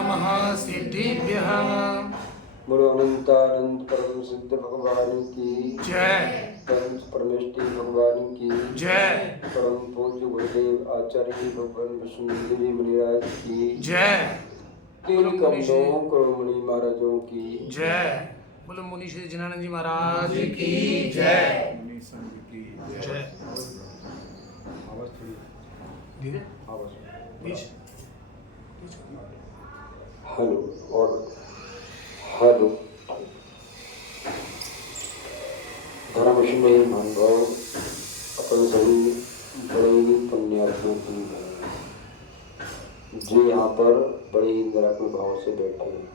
नमः सिद्धिभ्यः। बोलो अनंतानंद परम सिद्ध भगवान की जय। पंच परमेष्टि भगवान की जय। परम पूज्य गुरुदेव आचार्य भगवान विष्णु मुनिराज की जय। तीन कमलों करोमणि महाराजों की जय। बोलो मुनि श्री जनानंद जी महाराज की जय। जय। धीरे हेलो और हेलो धर्मविष्णु महानुभाव अपन सभी बड़े ही पुण्यात्मा की जो यहाँ पर बड़े ही निरात्मक भाव से बैठे हैं।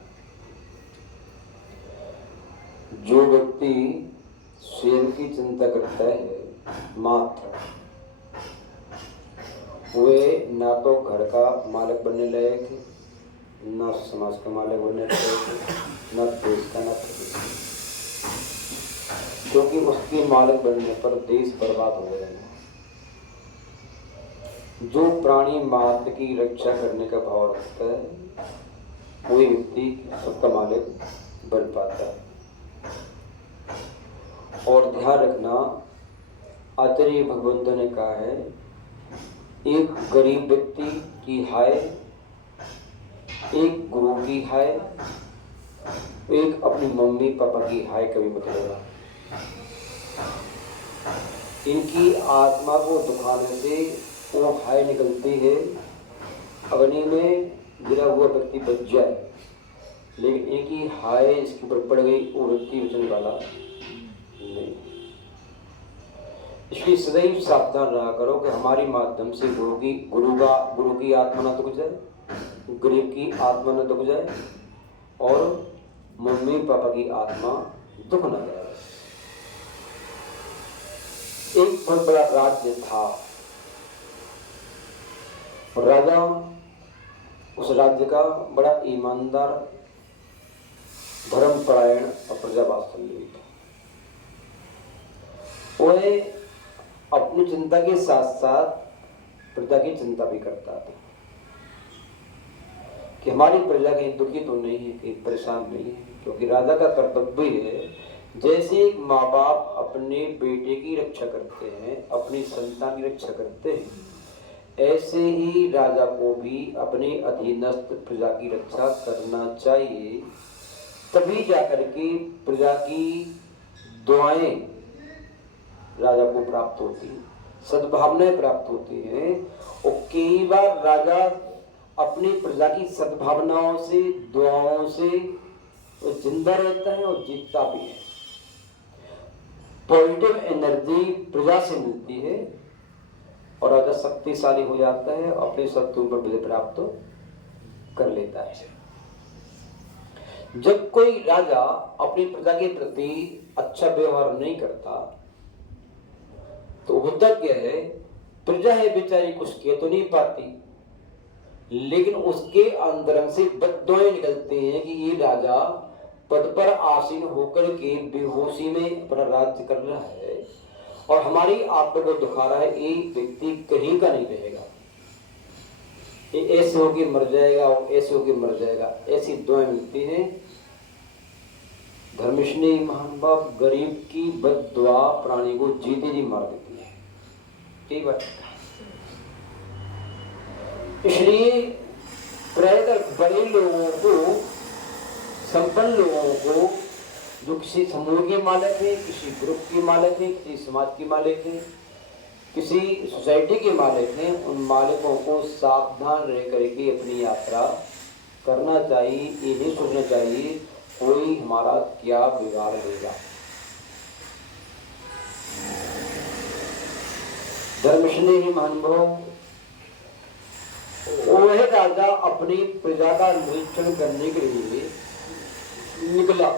जो व्यक्ति स्वयं की चिंता करता है मात्र, वे ना तो घर का मालिक बनने लायक है, न समाज का मालिक बनने लायक, न देश का, न प्रदेश का, क्योंकि उसके मालिक बनने पर देश बर्बाद हो जाएगा। जो प्राणी मात्र की रक्षा करने का भाव रखता है वही व्यक्ति सबका मालिक बन पाता है। और ध्यान रखना, आचार्य भगवंत ने कहा है, एक गरीब व्यक्ति की हाय, एक गुरु की हाय, एक अपनी मम्मी पापा की हाय कभी मत लेना। इनकी आत्मा को दुखाने से वो हाय निकलती है, अग्नि में गिरा हुआ व्यक्ति बच जाए, लेकिन इनकी हाय इसके ऊपर पड़ गई, वो व्यक्ति बचने वाला नहीं। इसलिए सदैव सावधान रहा करो कि हमारे माध्यम से गुरु की आत्मा न दुख जाए, गरीब की आत्मा न दुख जाए, और मम्मी पापा की आत्मा दुख न जाए। एक बहुत बड़ा राज्य था, राजा उस राज्य का बड़ा ईमानदार, धर्मपरायण और प्रजावात्सल्य था। वह अपनी चिंता के साथ साथ प्रजा की चिंता भी करता था कि हमारी प्रजा कहीं दुखी तो नहीं है, कहीं परेशान नहीं है। क्योंकि राजा का कर्तव्य है, जैसे एक माँ बाप अपने बेटे की रक्षा करते हैं, अपनी संतान की रक्षा करते हैं, ऐसे ही राजा को भी अपने अधीनस्थ प्रजा की रक्षा करना चाहिए। तभी जाकर के प्रजा की दुआएं राजा को प्राप्त होती है, सद्भावनाएं प्राप्त होती हैं। और कई बार राजा अपनी प्रजा की सद्भावनाओं से, दुआओं से जिंदा रहता है और जीतता भी है। पॉजिटिव एनर्जी प्रजा से मिलती है और राजा शक्तिशाली हो जाता है, अपने शत्रुओं पर विजय प्राप्त कर लेता है। जब कोई राजा अपनी प्रजा के प्रति अच्छा व्यवहार नहीं करता तो होता क्या है, प्रजा है बेचारी, कुछ कह तो नहीं पाती, लेकिन उसके अंदर से बद्दुआएं निकलती हैं कि ये राजा पद पर आसीन होकर के बेहोशी में अपना राज्य कर रहा है और हमारी आत्मा को दुखा रहा है, ये व्यक्ति कहीं का नहीं रहेगा, ये ऐसे होके मर जाएगा, और ऐसे होके मर जाएगा। ऐसी दुआएं मिलती हैं। धर्मविष्णु महानुभाव, गरीब की बद्दुआ प्राणी को जीते जी मार देती है। कई बार इसलिए प्रायः बड़े लोगों को, संपन्न लोगों को, जो किसी समूह के मालिक है, किसी ग्रुप के मालिक है, किसी समाज के मालिक है, किसी सोसाइटी के मालिक हैं, उन मालिकों को सावधान रह करके अपनी यात्रा करना चाहिए। ये नहीं सोचना चाहिए कोई हमारा क्या बिगाड़ देगा। धर्मविष्णु महानुभाव, वह राजा अपनी प्रजा का निरीक्षण करने के लिए निकला।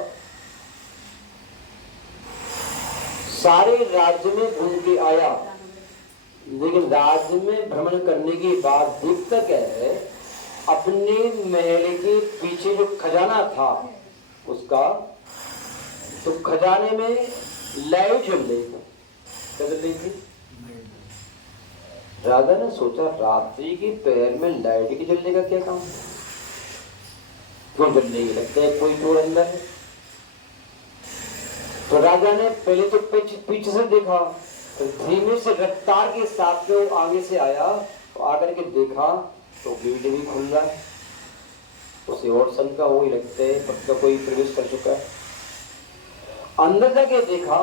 सारे राज्य में घूम के आया, लेकिन राज्य में भ्रमण करने के बाद देखता क्या है, अपने महल के पीछे जो खजाना था उसका, तो खजाने में लाइट जल रही थी। क्या जल रही थी? राजा ने सोचा, रात्रि के पहर में लाइट के जलने का क्या काम है? क्यों डर नहीं लगता है कोई चोर अंदर है? तो राजा ने पहले तो पीछे से देखा, तो धीमे से रफ्तार के साथ में वो आगे से आया, तो आकर के देखा तो गेट भी खुल रहा है। उसे और शंका वही लगता है पक्का कोई प्रवेश कर चुका है। अंदर जाके देखा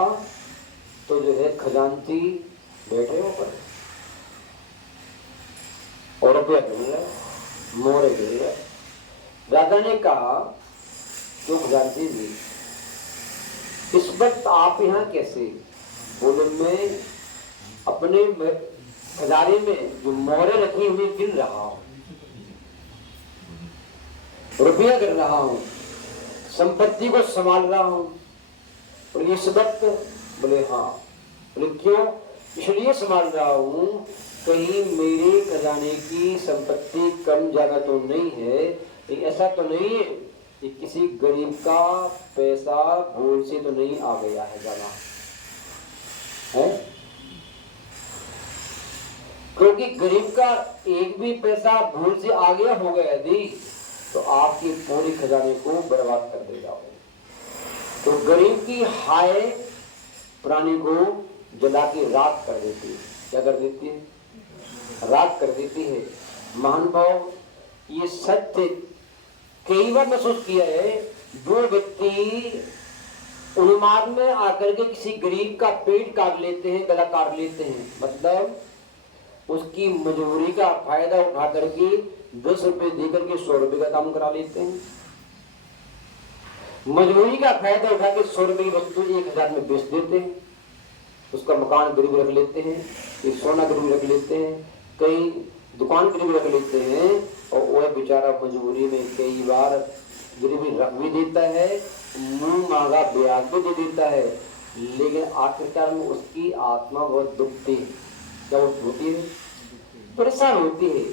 तो जो है खजांची बैठे ऊपर और रुपया गिर रहा है, मोहरे गिर रहा है। राजा ने कहा जो खजांची जी इस वक्त आप यहाँ कैसे? बोले मैं अपने खजाने में जो मोहरे रखी हुई गिन रहा हूं, रुपया गिन रहा हूं, संपत्ति को संभाल रहा हूं। और इस वक्त? बोले हाँ। बोले क्यों? इसलिए संभाल रहा हूं कहीं मेरे खजाने की संपत्ति कम ज्यादा तो नहीं है, ऐसा तो नहीं है कि किसी गरीब का पैसा भूल से तो नहीं आ गया है जमा है? क्योंकि गरीब का एक भी पैसा भूल से आ गया होगा यदि तो आपकी पूरी खजाने को बर्बाद कर देगा। तो गरीब की हाय प्राणी को जला के राख कर देती है। क्या कर देती है? राख कर देती है। महान भाव ये सत्य कई बार महसूस किया है। जो व्यक्ति उन्माद में आकर के किसी गरीब का पेट काट लेते हैं, गला काट लेते हैं, मतलब उसकी मजबूरी का फायदा उठा करके 10 रुपए देकर के 100 रुपए का काम करा लेते हैं। मजबूरी का फायदा उठा के 100 रुपए की वस्तु 1000 में बेच देते हैं। उसका मकान गिरवी रख लेते हैं, सोना गिरवी रख लेते हैं, कई दुकान गिरवी रख लेते हैं। और वह बेचारा मजबूरी में कई बार गिरवी रख भी देता है, मुंह मांगा ब्याज भी दे देता है, लेकिन आखिरकार में उसकी आत्मा बहुत दुखती है। क्या होती है? परेशान होती है।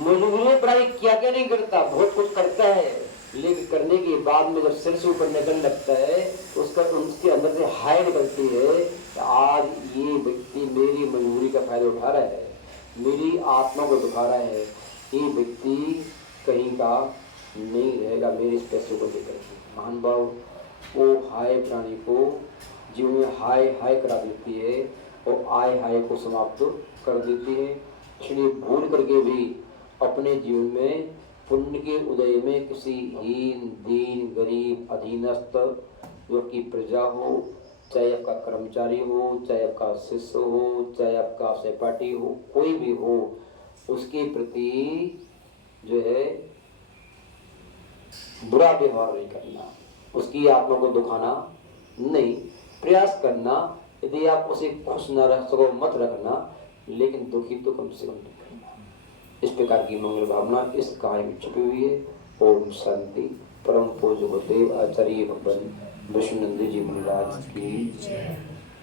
मजबूरी पढ़ाई क्या क्या नहीं करता, बहुत कुछ करता है, लेकिन करने के बाद में जब सिर से ऊपर निकलने लगता है तो उसके अंदर से हाय निकलती है कि आज ये व्यक्ति मेरी मजबूरी का फायदा उठा रहा है, मेरी आत्मा को दुखा रहा है, ये व्यक्ति कहीं का नहीं रहेगा मेरे इस पैसे को लेकर के। महान भाव वो हाय प्राणी को जीवन में हाय हाय करा देती है और आय हाय को समाप्त कर देती है। इसलिए भूल करके भी अपने जीवन में पुण्य के उदय में किसी हीन दीन गरीब अधीनस्थ जो कि प्रजा हो, चाहे आपका कर्मचारी हो, चाहे आपका शिष्य हो, चाहे आपका सहपाठी हो, कोई भी हो, उसके प्रति जो है बुरा व्यवहार नहीं करना, उसकी आत्मा को दुखाना नहीं, प्रयास करना। यदि आप उसे खुश न रख सको मत रखना, लेकिन दुखी तो कम से कम नहीं करना। इस प्रकार की मंगल भावना इस कहानी में छुपी हुई है। ओम शांति। परम पूज्य गुरुदेव आचार्य भगवान विष्णुनंद जी महाराज की जय।